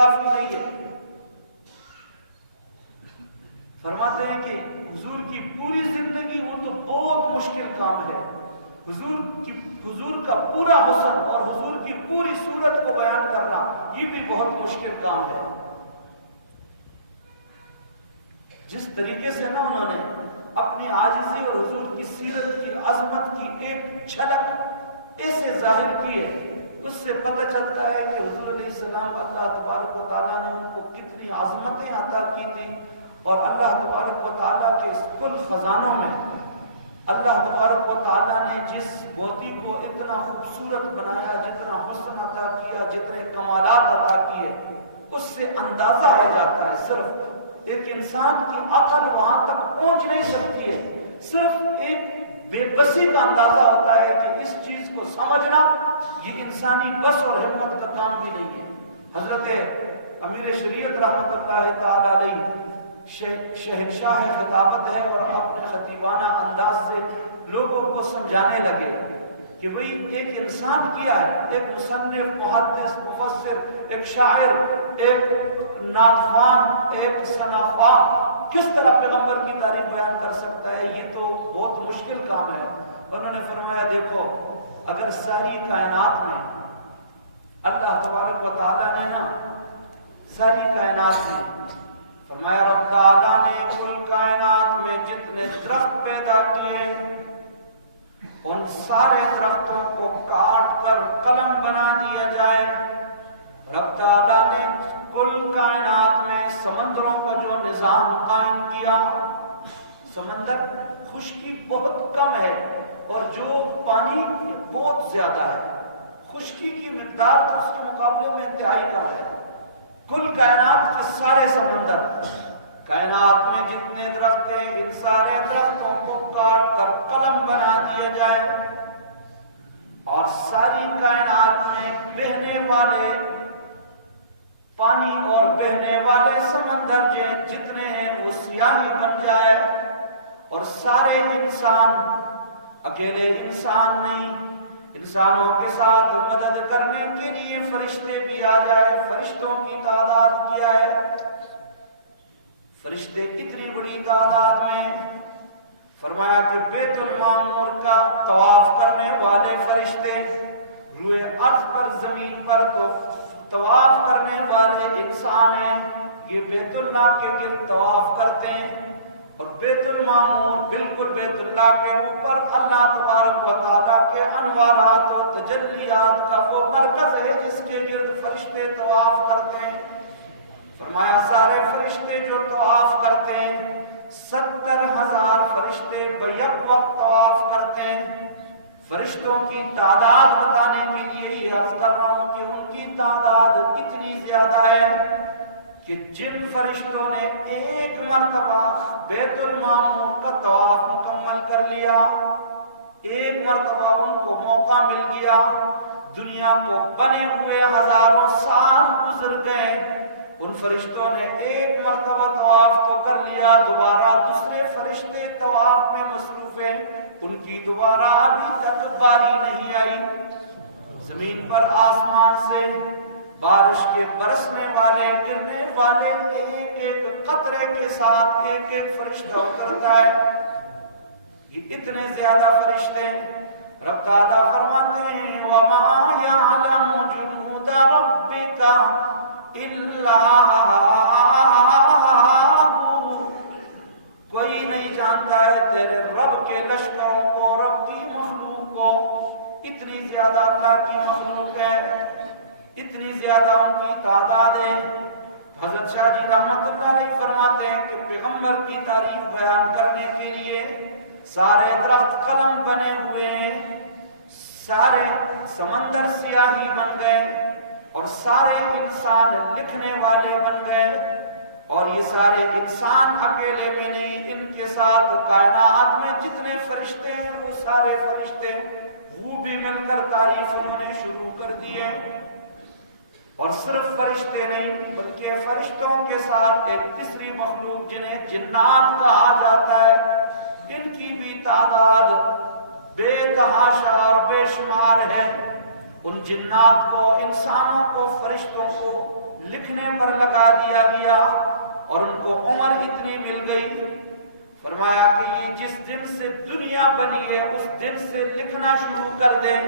کافی نہیں ہے. فرماتے ہیں کہ حضور کی پوری زندگی وہ تو بہت مشکل کام ہے. حضور کا پورا حسن اور حضور کی پوری صورت کو بیان کرنا یہ بھی بہت مشکل کام ہے. جس طریقے سے نا انہوں نے اپنی عاجزی اور حضور کی سیرت کی عظمت کی ایک جھلک ایسے ظاہر کی ہے، اس سے پتہ چلتا ہے کہ حضور علیہ السلام اللہ تبارک و تعالیٰ نے ان کو کتنی عظمتیں عطا کی تھی. اور اللہ تبارک و تعالیٰ کے اس کل خزانوں میں اللہ تبارک و تعالیٰ نے جس موتی کو اتنا خوبصورت بنایا، جتنا حسن عطا کیا، جتنے کمالات عطا کیے، اس سے اندازہ ہو جاتا ہے. صرف ایک انسان کی عقل وہاں تک پہنچ نہیں سکتی ہے. صرف ایک بے بسی کا اندازہ ہوتا ہے کہ اس چیز کو سمجھنا یہ انسانی بس اور ہمت کا کام بھی نہیں ہے. حضرت امیر شریعت رحمۃ اللہ تعالی علیہ شہنشاہ خطابت ہے اور اپنے خطیبانہ انداز سے لوگوں کو سمجھانے لگے کہ وہی ایک انسان کیا ہے، ایک مصنف، محدث، مفسر، ایک شاعر، ایک نعت، ایک ثناء کس طرح پیغمبر کی تعریف بیان کر سکتا ہے؟ یہ تو بہت مشکل کام ہے. انہوں نے فرمایا دیکھو، اگر ساری کائنات میں اللہ تبارک و تعالیٰ نے نا ساری کائنات میں فرمایا رب تعالیٰ نے کل کائنات میں جتنے درخت پیدا کیے ان سارے درختوں کو کاٹ کر قلم بنا دیا جائے. رب تعالیٰ نے کل کائنات میں سمندروں کا جو نظام قائم کیا، سمندر خشکی بہت کم ہے اور جو پانی بہت زیادہ ہے، خشکی کی مقدار تو اس کے مقابلے میں انتہائی کم ہے. کل کائنات کے سارے سمندر، کائنات میں جتنے درخت ہیں، ان سارے درختوں کو کاٹ کر قلم بنا دیا جائے اور ساری کائنات میں بہنے والے پانی اور بہنے والے سمندر جتنے ہیں وہ سیاہی بن جائے اور سارے انسان، اکیلے انسان نہیں، انسانوں کے ساتھ مدد کرنے کے لیے فرشتے بھی آ جائے. فرشتوں کی تعداد کیا ہے؟ فرشتے اتنی بڑی تعداد میں، فرمایا کہ بیت المعمور کا طواف کرنے والے فرشتے روئے ارض پر، زمین پر طواف کرنے والے انسان ہیں، یہ بیت اللہ کے گرد طواف کرتے ہیں. اور بیت المعمور بالکل بیت اللہ کے اوپر اللہ تبارک و تعالیٰ کے انوارات و تجلیات کا وہ مرکز ہے جس کے گرد فرشتے طواف کرتے ہیں. فرمایا سارے فرشتے جو طواف کرتے ہیں، 70,000 فرشتے بیک وقت طواف کرتے ہیں. فرشتوں کی تعداد بتانے کے لیے یہ عرض کر رہا ہوں کہ ان کی تعداد اتنی زیادہ ہے کہ جن فرشتوں نے ایک مرتبہ بیت المعمور کا طواف مکمل کر لیا، ایک مرتبہ ان کو موقع مل گیا، دنیا کو بنے ہوئے ہزاروں سال گزر گئے، ان فرشتوں نے ایک مرتبہ طواف تو کر لیا، دوبارہ دوسرے فرشتے طواف میں مصروف ہیں، ان کی دوبارہ ابھی تک باری نہیں آئی. زمین پر آسمان سے بارش کے برسنے والے، گرنے والے ایک ایک قطرے کے ساتھ ایک ایک فرشتہ اترتا ہے. یہ اتنے زیادہ فرشتے، رب تعالیٰ فرماتے ہیں وَمَا يَعْلَمُ جُنُودَ رَبِّكَ إِلَّا هُوَ، کوئی نہیں جانتا ہے تیرے رب کے لشکروں کو، رب کی مخلوق کو. اتنی زیادہ اللہ کی مخلوق ہے، اتنی زیادہ ان کی تعداد ہے. حضرت شاہ جی رحمت اللہ علیہ فرماتے ہیں کہ پیغمبر کی تعریف بیان کرنے کے لیے سارے درخت قلم بنے ہوئے ہیں، سارے سمندر سیاہی بن گئے اور سارے انسان لکھنے والے بن گئے. اور یہ سارے انسان اکیلے میں نہیں، ان کے ساتھ کائنات میں جتنے فرشتے ہیں وہ سارے فرشتے وہ بھی مل کر تعریف انہوں نے شروع کر دی ہے. اور صرف فرشتے نہیں بلکہ فرشتوں کے ساتھ ایک تیسری مخلوق جنہیں جنات کہا جاتا ہے، ان کی بھی تعداد بے تحاشا اور بے شمار ہے. ان جنات کو، انسانوں کو، فرشتوں کو لکھنے دن سے دنیا بنی ہے اس دن سے لکھنا شروع کر دیں،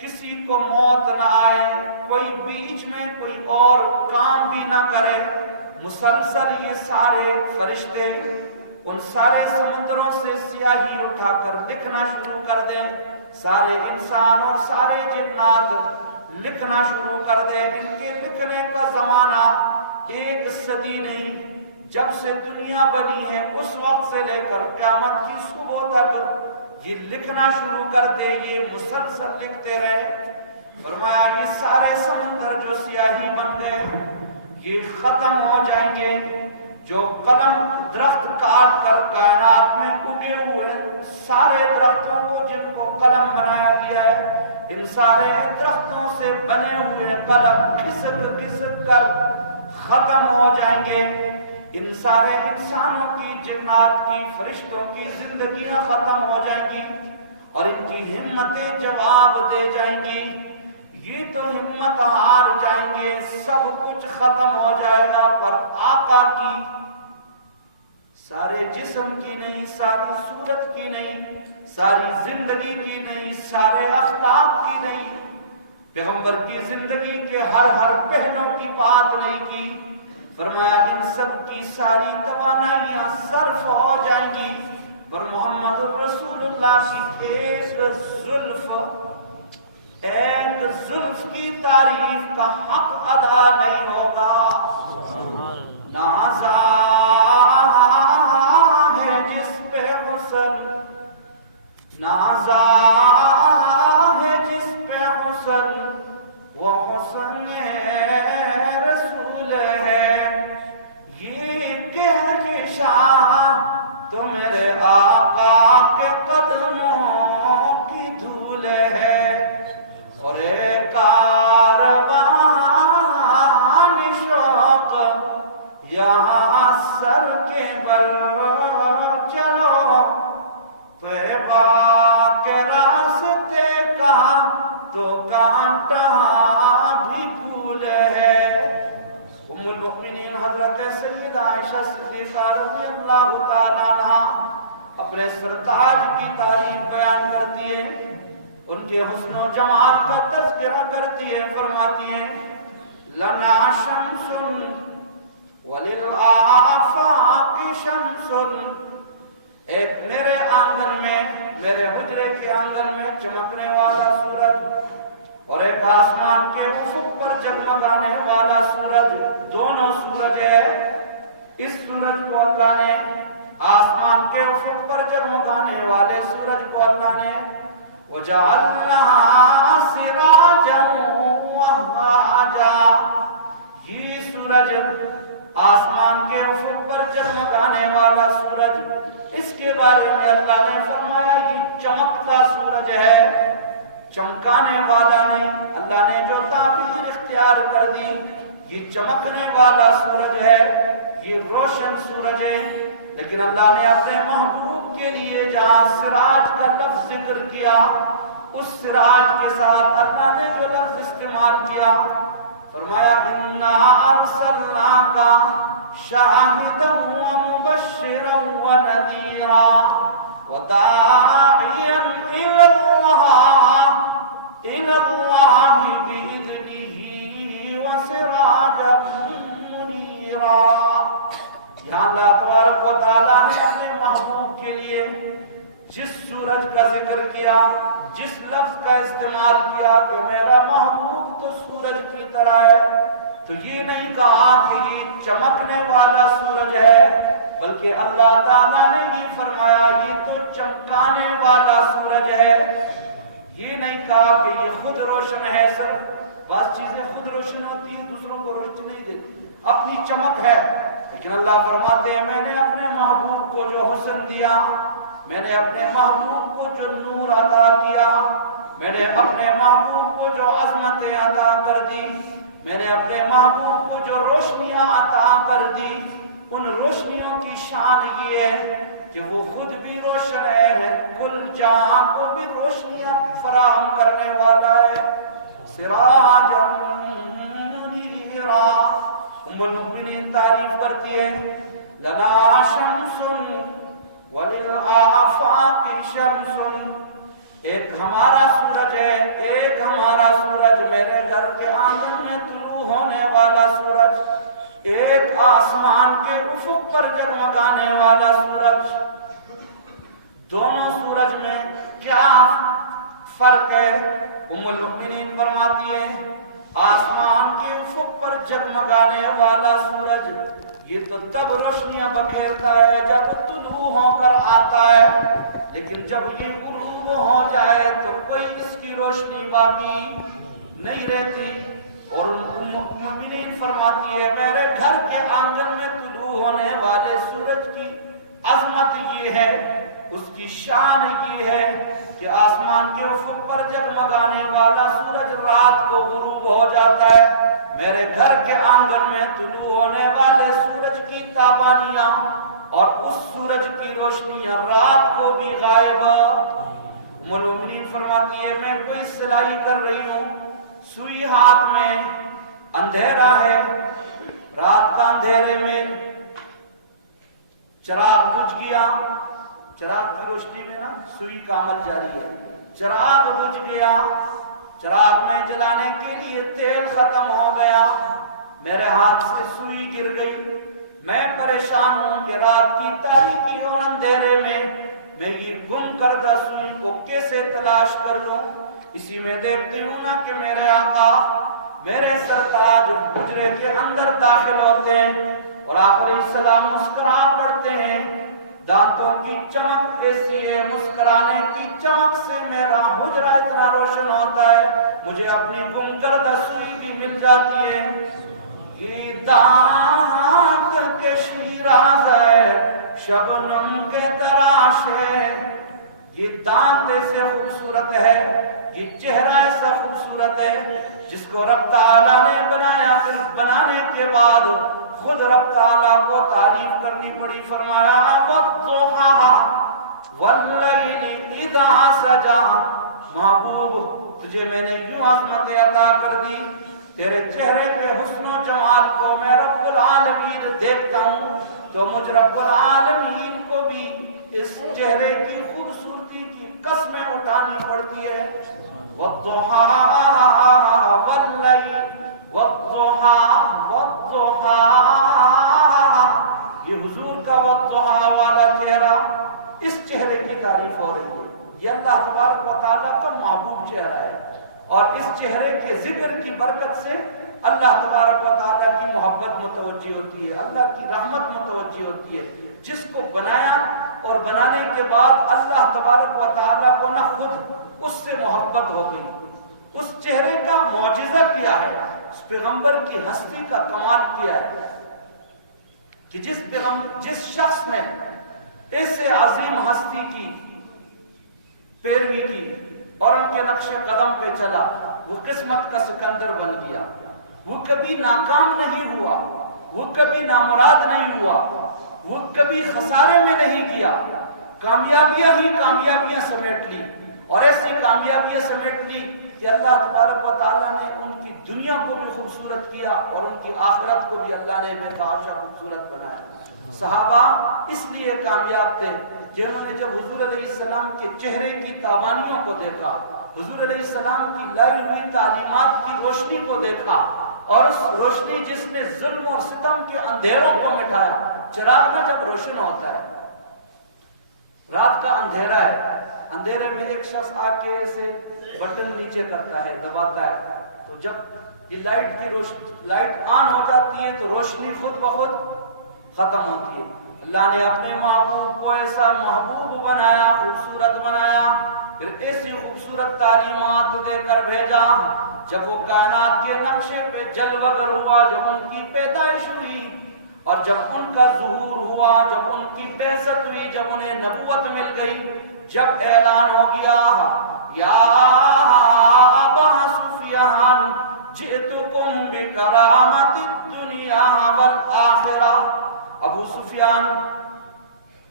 کسی کو موت نہ آئے، کوئی بیچ میں کوئی اور کام بھی نہ کرے، مسلسل یہ سارے فرشتے ان سارے سمندروں سے سیاہی اٹھا کر لکھنا شروع کر دیں، سارے انسان اور سارے جنات لکھنا شروع کر دیں۔ ان کے لکھنے کا زمانہ 1 صدی نہیں، جب سے دنیا بنی ہے اس وقت سے لے کر قیامت کی صبح تک یہ لکھنا شروع کر دے، یہ مسلسل لکھتے رہے۔ فرمایا یہ سارے سمندر جو سیاہی بن گئے یہ ختم ہو جائیں گے، جو قلم درخت کاٹ کر کائنات میں اگے ہوئے سارے درختوں کو جن کو قلم بنایا گیا ہے، ان سارے درختوں سے بنے ہوئے قلم کھسک کھسک کر ختم ہو جائیں گے، ان سارے انسانوں کی، جنات کی، فرشتوں کی زندگیاں ختم ہو جائیں گی اور ان کی ہمتیں جواب دے جائیں گی، یہ تو ہمت ہار جائیں گے، سب کچھ ختم ہو جائے گا، پر آقا کی سارے جسم کی نہیں، ساری صورت کی نہیں، ساری زندگی کی نہیں، سارے اخلاق کی نہیں، پیغمبر کی زندگی کے ہر پہلو کی بات نہیں کی۔ فرمایا ان سب کی ساری توانائیاں صرف ہو جائیں گی، پر محمد رسول اللہ کی ایک زلف کی تعریف کا حق ادا نہیں ہوگا۔ نازا ہے جس پہ حسن، نازا ہے جس پہ حسن، وہ حسن رسول ہے، یہ کہہ کے شاہ تو میرے آقا کے قدموں کی دھول ہے، اور ایک کارواں شوق یہاں سر کے بل چلو، طیبہ کے راستے کا تو کانٹا بھی پھول ہے۔ ام المؤمنین حضرت سیدہ عائشہ صدیقہ رضی اللہ تعالیٰ عنہا اپنے سرتاج کی تعریف بیان کرتی ہے، ان کے حسن و جمال کا تذکرہ کرتی ہے، فرماتی ہے لنا شمس وللآفاق شمس، ایک میرے آنگن میں، میرے حجرے کے آنگن میں چمکنے والا سورج، اور ایک آسمان کے افق پر جگمگانے والا سورج، دونوں سورج ہے۔ اس سورج کو اللہ نے، آسمان کے افق پر جگمگانے والے سورج کو اللہ نے وَجَعَلْنَهَا سِرَاجًا وَهَّاجًا، یہ سورج آسمان کے افق پر جگمگانے والا سورج، اس کے بارے میں اللہ نے فرمایا یہ چمکتا سورج ہے، چمکانے والا نہیں۔ اللہ نے جو تعبیر اختیار کر دی، یہ چمکنے والا سورج ہے، یہ روشن سورج ہے، لیکن اللہ نے اپنے محبوب کے لیے جہاں سراج کا لفظ ذکر کیا، اس سراج کے ساتھ اللہ نے جو لفظ استعمال کیا، فرمایا اِنَّا أَرْسَلْنَاكَ شَاهِدًا وَمُبَشِّرًا وَنَذِيرًا وَدَاعِيًا إِلَى اللَّهِ بِإِذْنِهِ وَسِرَاجًا مُنِيرًا۔ یہاں اللہ تبارک و تعالیٰ نے اپنے محبوب کے لیے جس سورج کا ذکر کیا، جس لفظ کا استعمال کیا کہ میرا محبوب تو سورج کی طرح ہے، تو یہ نہیں کہا کہ یہ چمکنے والا سورج ہے، بلکہ اللہ تعالیٰ نے یہ فرمایا یہ تو چمکانے والا سورج ہے۔ یہ نہیں کہا کہ یہ خود روشن ہے، صرف بعض چیزیں خود روشن ہوتی ہیں، دوسروں کو روشن نہیں دیتی، اپنی چمک ہے، لیکن اللہ فرماتے ہیں میں نے اپنے محبوب کو جو حسن دیا، میں نے اپنے محبوب کو جو نور عطا کیا، میں نے اپنے محبوب کو جو عظمتیں عطا کر دی، میں نے اپنے محبوب کو جو روشنیاں عطا کر دی، ان روشنیوں کی شان یہ ہے کہ وہ خود بھی روشن ہے، کل جہاں کو بھی روشنیاں فراہم کرنے والا ہے۔ سراج منیرا، ام المؤمنین تعریف کرتی ہے لنا شمس وَلِلْآفَاقِ شَمْسٌ، ایک ہمارا سورج ہے، ایک ہمارا سورج میرے گھر کے آنگن میں طلوع ہونے والا سورج، ایک آسمان کے افق پر جگمگانے والا سورج۔ دونوں سورج میں کیا فرق ہے؟ ام المؤمنین فرماتی ہے آسمان کے افق پر جگمگانے والا سورج یہ تو تب روشنیاں بکھیرتا ہے جب طلوع ہو کر آتا ہے، لیکن جب یہ غروب ہو جائے تو کوئی اس کی روشنی باقی نہیں رہتی۔ اور مومنین فرماتی ہے میرے گھر کے آنگن میں طلوع ہونے والے سورج کی عظمت یہ ہے، اس کی شان یہ ہے کہ آسمان کے افق پر جگمگانے والا سورج رات کو غروب ہو جاتا ہے، میرے گھر کے آنگن میں طلوع ہونے والے سورج کی تابانیاں اور اس سورج کی روشنیاں رات کو بھی غائب۔ مومنین فرماتی ہے میں کوئی سلائی کر رہی ہوں، سوئی ہاتھ میں، اندھیرا ہے، رات کا اندھیرے میں چراغ بجھ گیا، چراغ کی روشنی میں نا سوئی کا عمل جاری ہے، چراغ بجھ گیا، چراغ میں جلانے کے لیے تیل ختم ہو گیا، میرے ہاتھ سے سوئی گر گئی، میں پریشان ہوں کہ رات کی تاریکی اور اندھیرے میں یہ گم کردہ سوئی کو کیسے تلاش کر لوں۔ اسی میں دیکھتی ہوں نا کہ میرے آقا میرے سرتاج حجرے کے اندر داخل ہوتے ہیں اور آپ علیہ السلام مسکرا پڑتے ہیں، دانتوں کی چمک ایسی ہے، مسکرانے کی چمک سے میرا حجرہ اتنا روشن ہوتا ہے، مجھے اپنی گم کردہ سوئی بھی مل جاتی ہے۔ یہ دانت کے شیراز ہے شبنم کے تراش ہے، یہ دانت ایسے خوبصورت ہے، یہ چہرہ ایسا خوبصورت ہے جس کو رب تعالیٰ نے بنایا، پھر بنانے کے بعد خود رب تعالیٰ کو تعریف کرنی پڑی، فرمایا وَالضُّحَىٰ وَاللَّيْلِ إِذَا سَجَىٰ، محبوب تجھے میں نے یوں عظمت عطا کر دی، تیرے چہرے پہ حسن و جمال کو میں رب العالمین دیکھتا ہوں تو مجھ رب العالمین کو بھی اس چہرے کی خوبصورتی کی قسمیں اٹھانی پڑتی ہے۔ وَالضُّحَىٰ وَاللَّيْلِ وَالضُّحَىٰ وَالضُّحَىٰ، یہ حضور کا وَالضُّحَىٰ والا چہرہ، اس چہرے کی تعریف ہو رہی ہے، یہ اللہ تبارک و تعالیٰ کا محبوب چہرہ ہے، اور اس چہرے کے ذکر کی برکت سے اللہ تبارک و تعالیٰ کی محبت متوجہ ہوتی ہے، اللہ کی رحمت متوجہ ہوتی ہے۔ جس کو بنایا اور بنانے کے بعد اللہ تبارک و تعالیٰ کو نہ خود اس سے محبت ہو گئی۔ اس چہرے کا معجزہ کیا ہے، اس پیغمبر کی ہستی کا کمال کیا ہے کہ جس شخص نے ایسے عظیم ہستی کی پیروی کی اور ان کے نقش قدم پہ چلا، وہ قسمت کا سکندر بن گیا، وہ کبھی ناکام نہیں ہوا، وہ کبھی نامراد نہیں ہوا، وہ کبھی خسارے میں نہیں گیا، کامیابیاں ہی کامیابیاں سمیٹ لی، اور ایسی کامیابیاں سمیٹ لی کہ اللہ تبارک و تعالیٰ نے ان کی دنیا کو بھی خوبصورت کیا اور ان کی آخرت کو بھی اللہ نے بے تحاشا خوبصورت بنایا۔ صحابہ اس لیے کامیاب تھے جنہوں نے جب حضور علیہ السلام کے چہرے کی تابانیوں کو دیکھا، حضور علیہ السلام کی لائی ہوئی تعلیمات کی روشنی کو دیکھا، اور اس روشنی جس نے ظلم اور ستم کے اندھیروں کو مٹایا۔ چراغ میں جب روشن ہوتا ہے، رات کا اندھیرا ہے، اندھیرے میں ایک شخص آ کے اسے بٹن نیچے کرتا ہے، دباتا ہے، تو جب یہ لائٹ آن ہو جاتی ہے تو روشنی خود بخود ختم ہوتی ہے۔ اللہ نے اپنے محبوب کو ایسا محبوب بنایا، خوبصورت بنایا، پھر ایسی خوبصورت تعلیمات دے کر بھیجا، جب وہ کائنات کے نقشے پہ جلوگر ہوا، جب ان کی پیدائش ہوئی اور جب ان کا ظہور ہوا، جب ان کی بعثت ہوئی، جب انہیں نبوت مل گئی، جب اعلان ہو گیا یا ابا سفیان جئتکم بکرامت الدنیا والآخرہ، ابو سفیان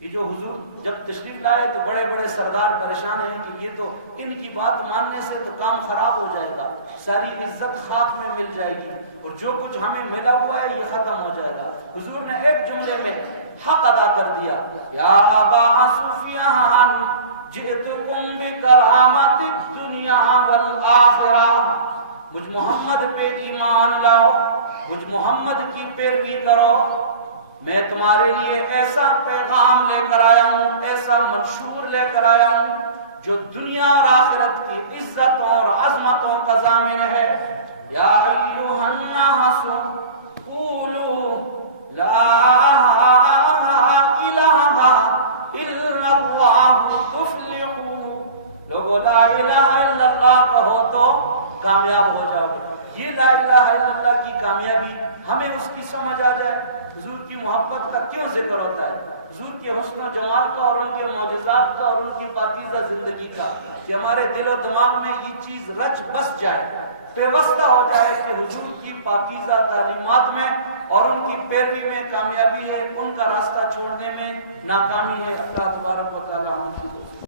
یہ جو حضور جب تشریف لائے تو بڑے بڑے سردار پریشان ہیں کہ یہ تو ان کی بات ماننے سے تو کام خراب ہو جائے گا، ساری عزت خاک میں مل جائے گی اور جو کچھ ہمیں ملا ہوا ہے یہ ختم ہو جائے گا۔ حضور نے ایک جملے میں حق ادا کر دیا، یا ابا کچھ محمد کی پیروی کرو. میں تمہارے لیے ایسا پیغام لے کر آیا ہوں, ایسا منشور لے کر آیا ہوں جو دنیا اور آخرت کی عزتوں اور عظمتوں کا ضامن ہے. یا ایھا الناس قولوا لا الہ الا اللہ تفلحوا. لوگوں لا الہ الا اللہ کہو تو کامیاب ہو جاؤ. یہ لا الہ الا اللہ کی کامیابی ہمیں اس کی سمجھ آ جائے. حضور کی محبت کا کیوں ذکر ہوتا ہے, حضور کے حسن و جمال کا اور ان کے معجزات کا اور ان کی پاکیزہ زندگی کا, کہ ہمارے دل و دماغ میں یہ چیز رچ بس جائے, پیوستہ ہو جائے کہ حضور کی پاکیزہ تعلیمات میں اور ان کی پیروی میں کامیابی ہے, ان کا راستہ چھوڑنے میں ناکامی ہے. اللہ